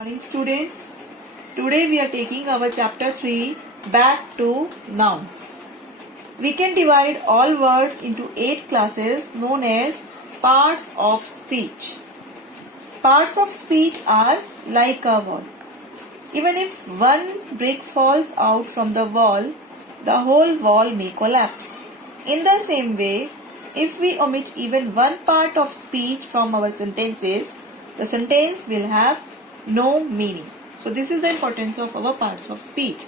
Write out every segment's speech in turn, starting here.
Morning students, today we are taking our chapter 3 back to nouns. We can divide all words into 8 classes known as parts of speech. Parts of speech are like a wall. Even if one brick falls out from the wall, the whole wall may collapse. In the same way, if we omit even one part of speech from our sentences, the sentence will have no meaning. So this is the importance of our parts of speech.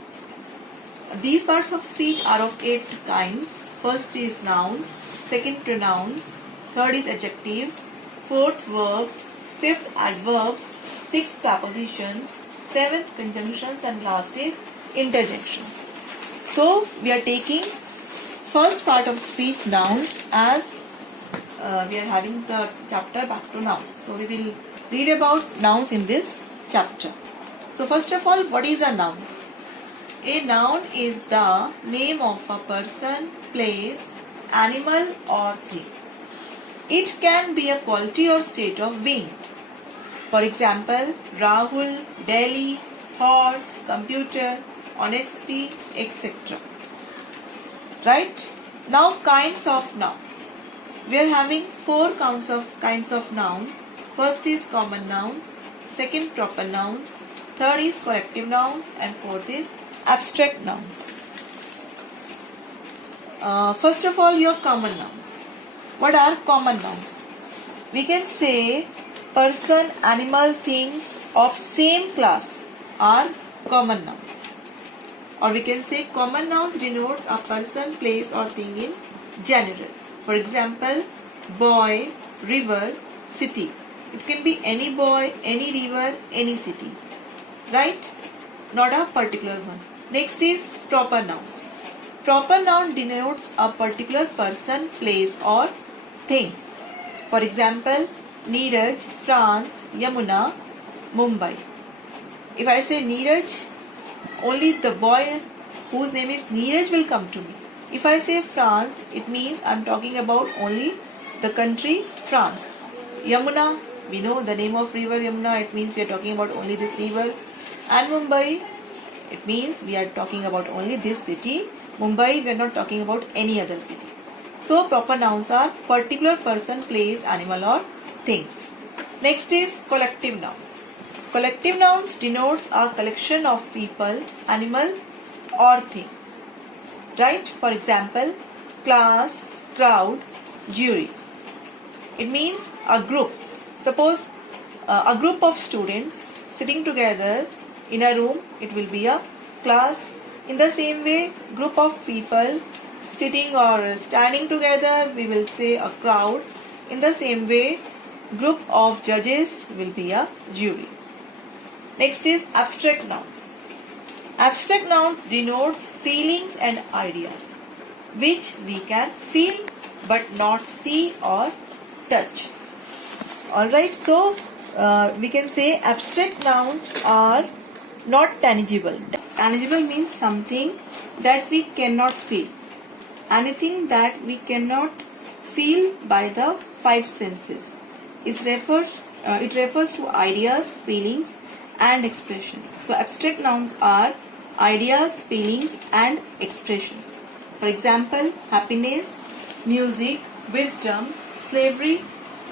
These parts of speech are of 8 kinds. First is nouns, second pronouns, third is adjectives, fourth verbs, fifth adverbs, sixth prepositions, seventh conjunctions, and last is interjections. So we are taking first part of speech, nouns, as we are having the chapter back to nouns. So we will read about nouns in this chapter. So first of all, what is a noun? A noun is the name of a person, place, animal or thing. It can be a quality or state of being. For example, Rahul, Delhi, horse, computer, honesty, etc. Right? Now kinds of nouns. We are having 4 kinds of nouns. First is common nouns, second proper nouns, third is collective nouns, and fourth is abstract nouns. First of all, your common nouns. What are common nouns? We can say person, animal, things of same class are common nouns. Or we can say common nouns denotes a person, place or thing in general. For example, boy, river, city. It can be any boy, any river, any city. Right? Not a particular one. Next is proper nouns. Proper noun denotes a particular person, place or thing. For example, Neeraj, France, Yamuna, Mumbai. If I say Neeraj, only the boy whose name is Neeraj will come to me. If I say France, it means I am talking about only the country France. Yamuna, we know the name of river Yamuna, it means we are talking about only this river. And Mumbai, it means we are talking about only this city. Mumbai, we are not talking about any other city. So proper nouns are particular person, place, animal or things. Next is collective nouns. Collective nouns denotes a collection of people, animal or thing. Right? For example, class, crowd, jury. It means a group. Suppose a group of students sitting together in a room, it will be a class. In the same way, group of people sitting or standing together, we will say a crowd. In the same way, group of judges will be a jury. Next is abstract nouns. Abstract nouns denotes feelings and ideas which we can feel but not see or touch. Alright, so we can say abstract nouns are not tangible. Tangible means something that we cannot feel. Anything that we cannot feel by the 5 senses. It refers to ideas, feelings and expressions. So abstract nouns are ideas, feelings and expression. For example, happiness, music, wisdom, slavery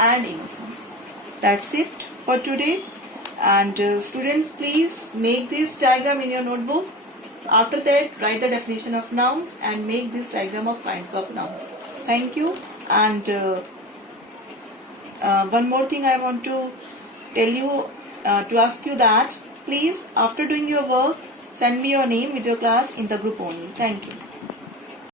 and innocence. That's it for today. And students, please make this diagram in your notebook. After that, write the definition of nouns and make this diagram of kinds of nouns. Thank you. And one more thing I want to tell you, to ask you that please, after doing your work, send me your name with your class in the group only. Thank you.